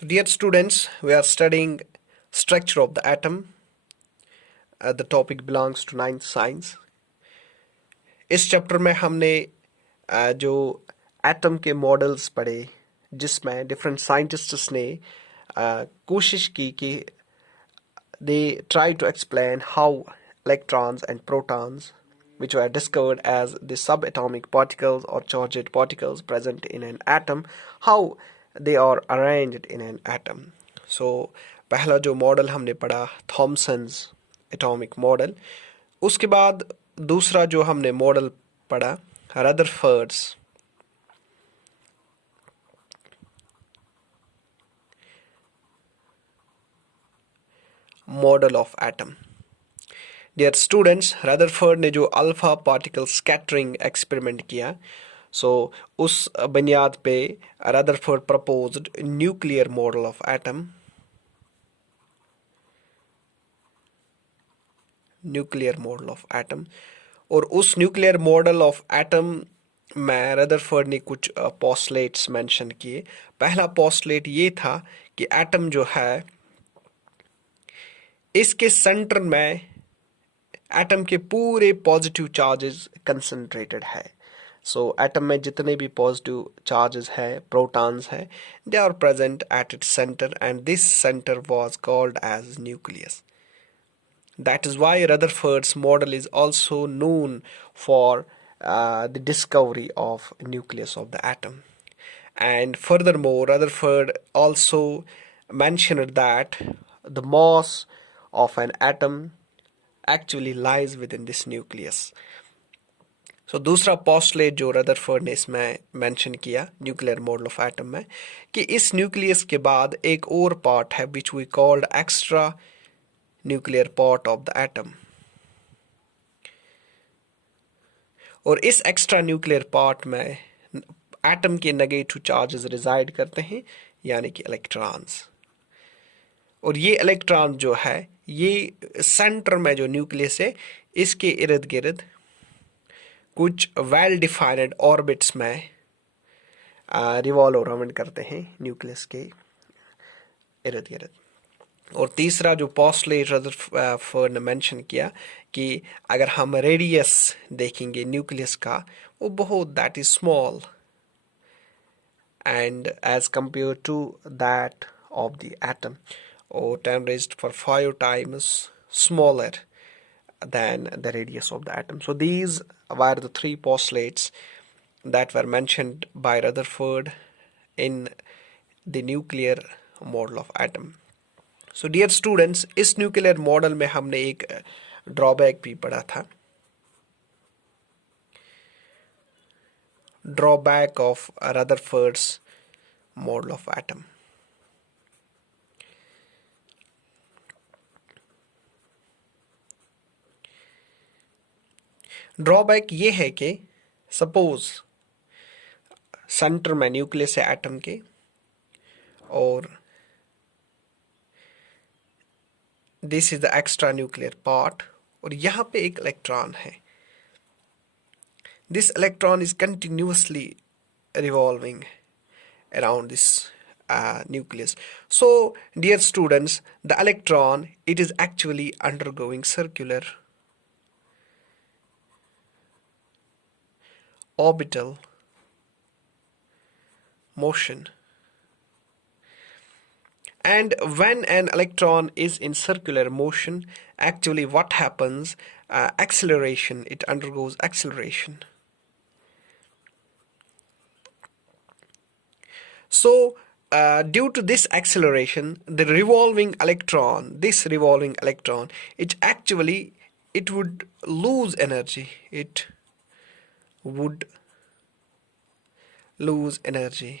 So dear students, we are studying structure of the atom. The topic belongs to 9th science. इस chapter में हमने जो atom के models पढ़े जिसमें डिफरेंट साइंटिस्ट्स ने कोशिश की कि they try to explain how electrons and protons, which were discovered as the subatomic particles or charged particles present in an atom, how they are arranged in an atom. So पहला जो model हमने पढ़ा Thomson's atomic model, उसके बाद दूसरा जो हमने model पढ़ा Rutherford's model of atom. Dear students, Rutherford ने जो अल्फा पार्टिकल स्कैटरिंग एक्सपेरिमेंट किया, सो उस बुनियाद पे Rutherford proposed nuclear model of atom. Nuclear model of atom और उस न्यूक्लियर मॉडल ऑफ एटम में रदरफर्ड ने कुछ पोस्टलेट्स मेंशन किए. पहला पोस्टलेट ये था कि एटम जो है इसके सेंटर में एटम के पूरे पॉजिटिव चार्जेस कंसंट्रेटेड है. सो एटम में जितने भी पॉजिटिव चार्जेस है, प्रोटॉन्स है, they are present at its centre and this centre was called as nucleus. That is why Rutherford's model is also known for the discovery of nucleus of the atom. And furthermore, Rutherford also mentioned that the mass of an atom actually lies within this nucleus. So दूसरा postulate जो Rutherford ने इसमें mention किया nuclear model of atom में, कि इस nucleus के बाद एक और पार्ट है which we called extra nuclear part of the atom. और इस एक्स्ट्रा न्यूक्लियर पार्ट में एटम के नेगेटिव चार्जेस रिजाइड करते हैं, यानी कि इलेक्ट्रॉन्स. और ये इलेक्ट्रॉन जो है ये सेंटर में जो न्यूक्लियस है इसके इर्द गिर्द कुछ वेल डिफाइंड ऑर्बिट्स में रिवॉल्व अराउंड करते हैं न्यूक्लियस के इर्द गिर्द. और तीसरा जो पोस्टलेट रदरफर्ड ने मेंशन किया कि अगर हम रेडियस देखेंगे न्यूक्लियस का, वो बहुत that is small and as compare to that of the atom, और 10 raised for 5 times smaller than the radius of the atom. So these were the three postulates that were mentioned by Rutherford in the nuclear model of atom. So dear students, इस nuclear model में हमने एक drawback भी पढ़ा था. Drawback of Rutherford's model of atom. Drawback ये है कि सपोज सेंटर में न्यूक्लियस है एटम के और this is the extra nuclear part, और यहाँ पे एक इलेक्ट्रॉन है. This electron is continuously revolving around this nucleus. So dear students, the electron, it is actually undergoing circular orbital motion. And when an electron is in circular motion, actually what happens, acceleration, it undergoes acceleration. So due to this acceleration, the revolving electron, this revolving electron, it would lose energy. It would lose energy.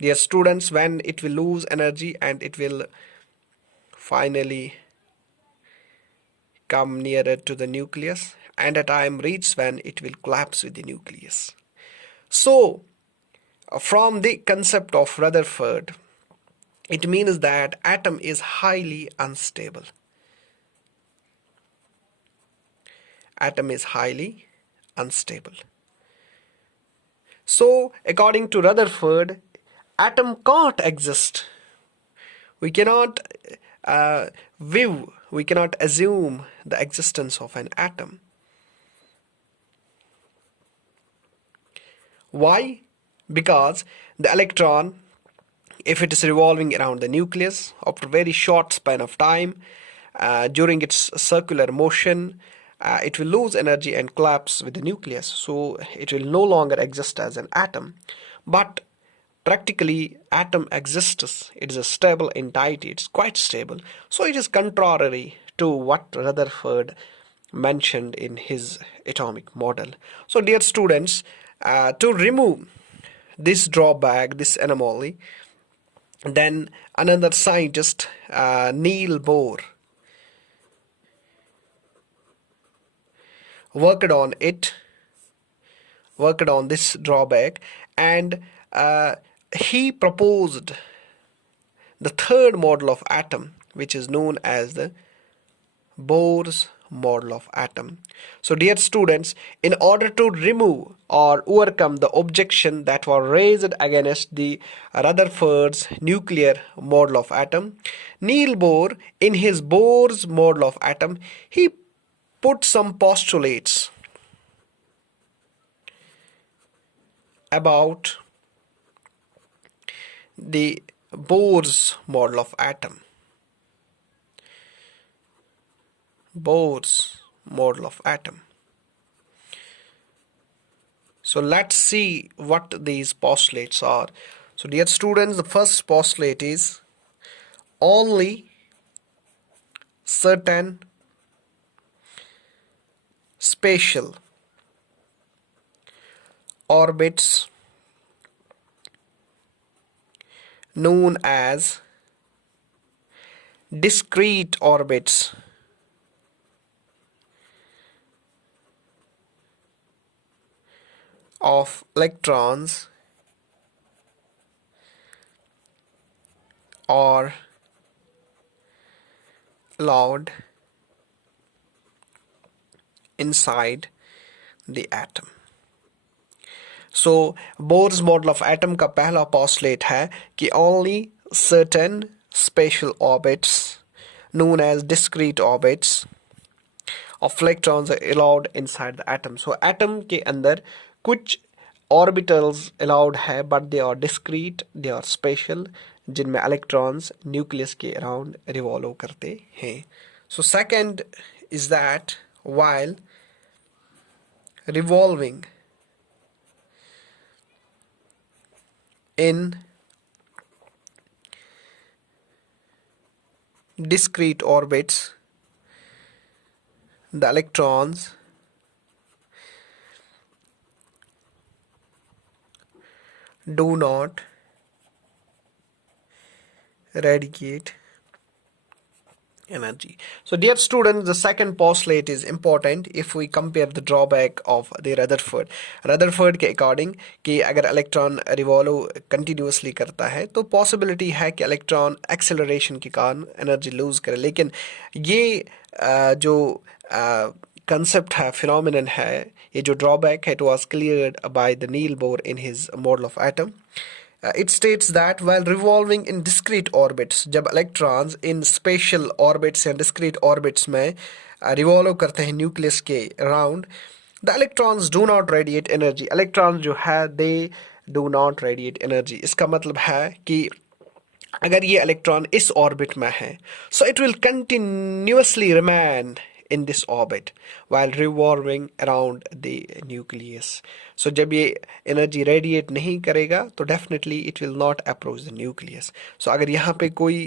Dear students, when it will lose energy and it will finally come nearer to the nucleus, and a time reaches when it will collapse with the nucleus. So from the concept of Rutherford, it means that atom is highly unstable. Atom is highly unstable. So according to Rutherford, atom can't exist. We cannot we cannot assume the existence of an atom. Why? Because the electron, if it is revolving around the nucleus after a very short span of time, during its circular motion, it will lose energy and collapse with the nucleus. So it will no longer exist as an atom. But practically, atom exists. It is a stable entity. It's quite stable. So it is contrary to what Rutherford mentioned in his atomic model. So dear students, to remove this drawback, this anomaly, then another scientist, Niels Bohr, worked on this drawback, and he proposed the third model of atom, which is known as the Bohr's model of atom. So dear students, in order to remove or overcome the objection that were raised against the Rutherford's nuclear model of atom, Niels Bohr, in his Bohr's model of atom, he put some postulates about the Bohr's model of atom. Bohr's model of atom. So let's see what these postulates are. So dear students, the first postulate is only certain spatial orbits known as discrete orbits of electrons are allowed inside the atom. So Bohr's model of atom का पहला postulate है कि only certain spatial orbits known as discrete orbits of electrons are allowed inside the atom. So atom के अंदर कुछ orbitals allowed है, but they are discrete, they are spatial, जिनमें electrons nucleus के around revolve करते हैं. So second is that while revolving in discrete orbits, the electrons do not radiate energy. So dear students, the second postulate is important if we compare the drawback of the Rutherford के according कि अगर electron revolve continuously करता है तो possibility है कि electron acceleration के कारण energy lose करे, लेकिन ये जो concept है, phenomenon है, ये जो drawback है, it was cleared by the Niels Bohr in his model of atom. It states that while revolving in discrete orbits, जब electrons in spatial orbits या discrete orbits में revolve करते हैं nucleus के around, the electrons do not radiate energy. Electrons जो है, they do not radiate energy. इसका मतलब है कि अगर ये electron इस orbit में है, so it will continuously remain in this orbit while revolving around the nucleus. So जब ये energy radiate नहीं करेगा तो definitely it will not approach the nucleus. So अगर यहाँ पे कोई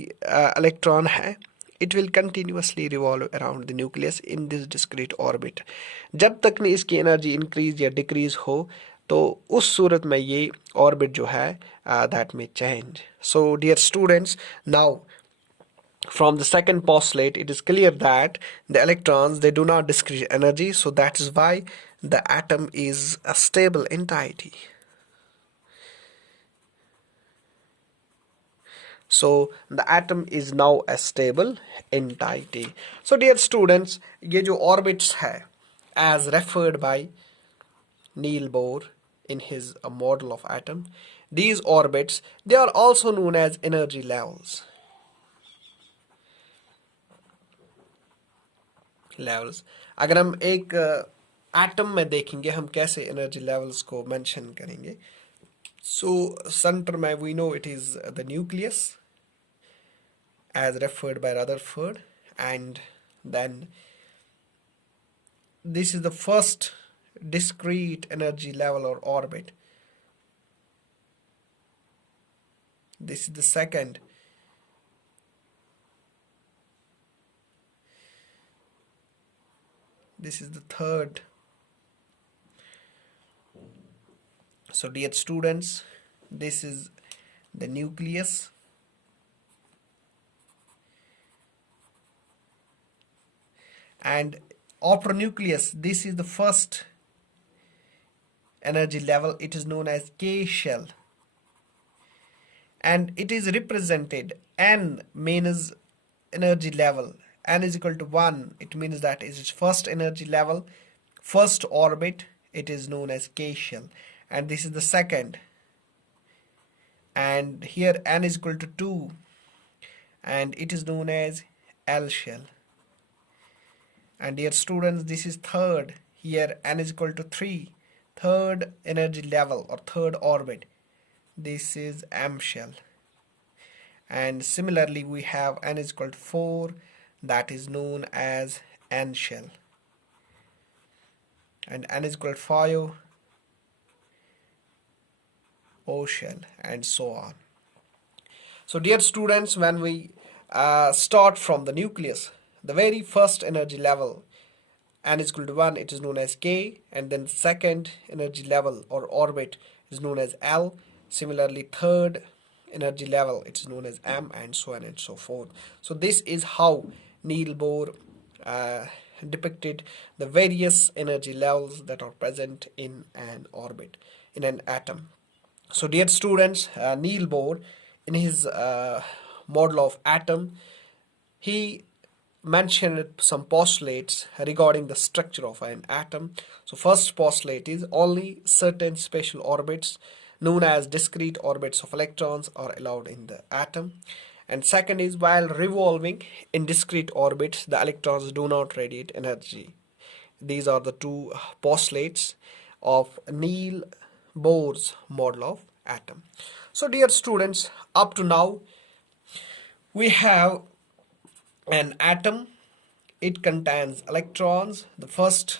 electron है, it will continuously revolve around the nucleus in this discrete orbit. जब तक नहीं इसकी energy increase या decrease हो तो उस सूरत में ये orbit जो है that may change. So dear students, now from the second postulate, it is clear that the electrons, they do not discrete energy, so that is why the atom is a stable entity. So the atom is now a stable entity. So dear students, ये जो orbits है, as referred by Niels Bohr in his model of atom, these orbits, they are also known as energy levels. अगर हम एक atom में देखेंगे हम कैसे एनर्जी लेवल्स को मेंशन करेंगे. So center में we know it is the nucleus as referred by Rutherford, and then this is the first discrete energy level or orbit. This is the second. This is the third. So dear students, this is the nucleus. And after nucleus, this is the first energy level. It is known as K shell. And it is represented, N means energy level. N is equal to 1. It means that is its first energy level, first orbit. It is known as K shell. And this is the second. And here N is equal to 2. And it is known as L shell. And dear students, this is third. Here N is equal to 3. Third energy level or third orbit. This is M shell. And similarly we have N is equal to 4. That is known as N shell. And N is equal to 5. O shell, and so on. So dear students, when we start from the nucleus, the very first energy level, N is equal to 1, it is known as K, and then second energy level or orbit is known as L. Similarly, third energy level, it is known as M, and so on and so forth. So this is how Niels Bohr depicted the various energy levels that are present in an orbit, in an atom. So dear students, Niels Bohr, in his model of atom, he mentioned some postulates regarding the structure of an atom. So first postulate is only certain special orbits known as discrete orbits of electrons are allowed in the atom. And second is, while revolving in discrete orbits, the electrons do not radiate energy. These are the two postulates of Niels Bohr's model of atom. So dear students, up to now we have an atom. It contains electrons, the first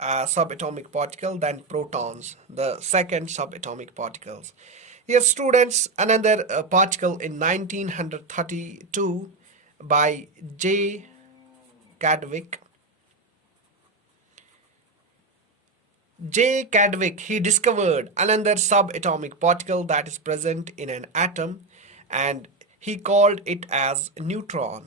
subatomic particle, then protons, the second subatomic particles. Here students, another particle in 1932 by J. Chadwick. J. Chadwick, he discovered another subatomic particle that is present in an atom, and he called it as neutron,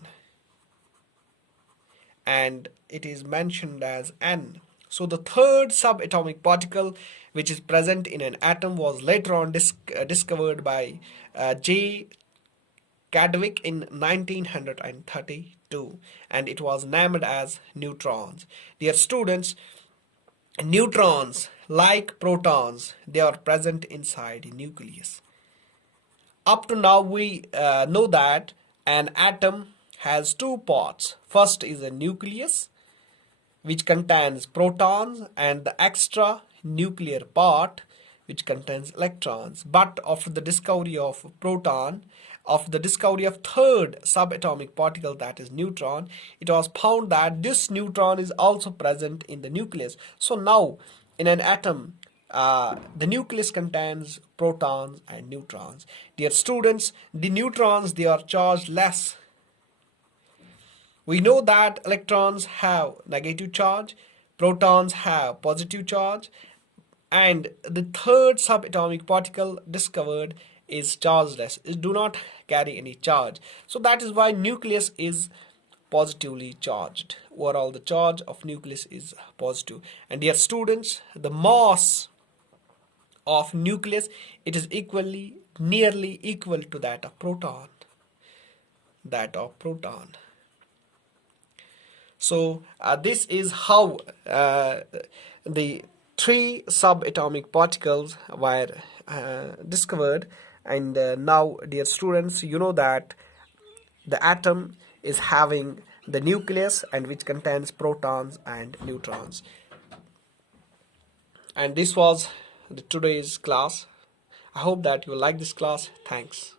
and it is mentioned as N. So the third subatomic particle which is present in an atom was later on discovered by J. Chadwick in 1932, and it was named as neutrons. Dear students, neutrons, like protons, they are present inside the nucleus. Up to now we know that an atom has two parts. First is a nucleus, which contains protons, and the extra nuclear part which contains electrons. But after the discovery of proton, after the discovery of third subatomic particle, that is neutron, it was found that this neutron is also present in the nucleus. So now in an atom, the nucleus contains protons and neutrons. Dear students, the neutrons, they are charged less. We know that electrons have negative charge, protons have positive charge, and the third subatomic particle discovered is chargeless. It do not carry any charge. So that is why nucleus is positively charged. Overall, the charge of nucleus is positive. And dear students, the mass of nucleus, it is nearly equal to that of proton. So this is how the three subatomic particles were discovered, and now, dear students, you know that the atom is having the nucleus, and which contains protons and neutrons. And this was today's class. I hope that you like this class. Thanks.